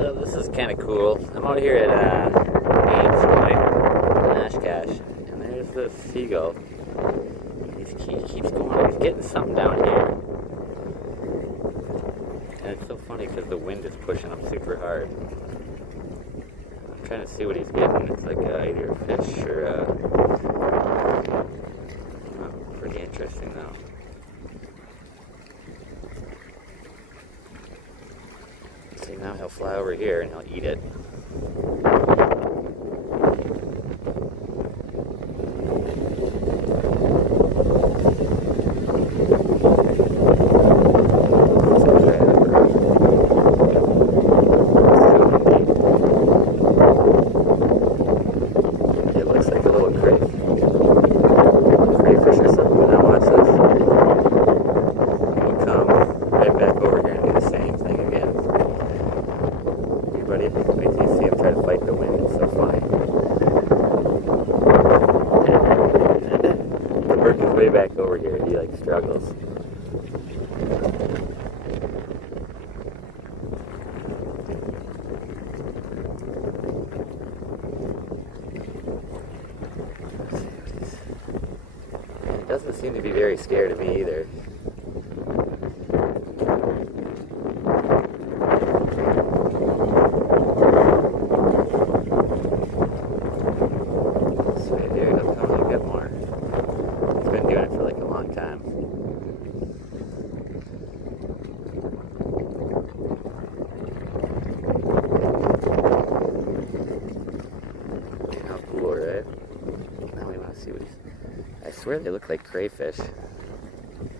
So this is kind of cool. I'm out here at Ames Point in Oshkosh, and there's this seagull. He keeps going. He's getting something down here, and it's so funny because the wind is pushing him super hard. I'm trying to see what he's getting. It's like either a fish or pretty interesting though. See, now he'll fly over here and he'll eat it. It looks like a little crayfish or something. Now watch this. He'll come right back over here and do the same thing again. Buddy, wait till you see him try to fight the wind. It's so funny. The bird is way back over here. He like struggles. He doesn't seem to be very scared of me either. Time. How cool, right? Now we want to see what he's... I swear they look like crayfish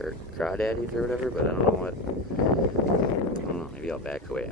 or craw daddies or whatever, but I don't know what. I don't know, maybe I'll back away.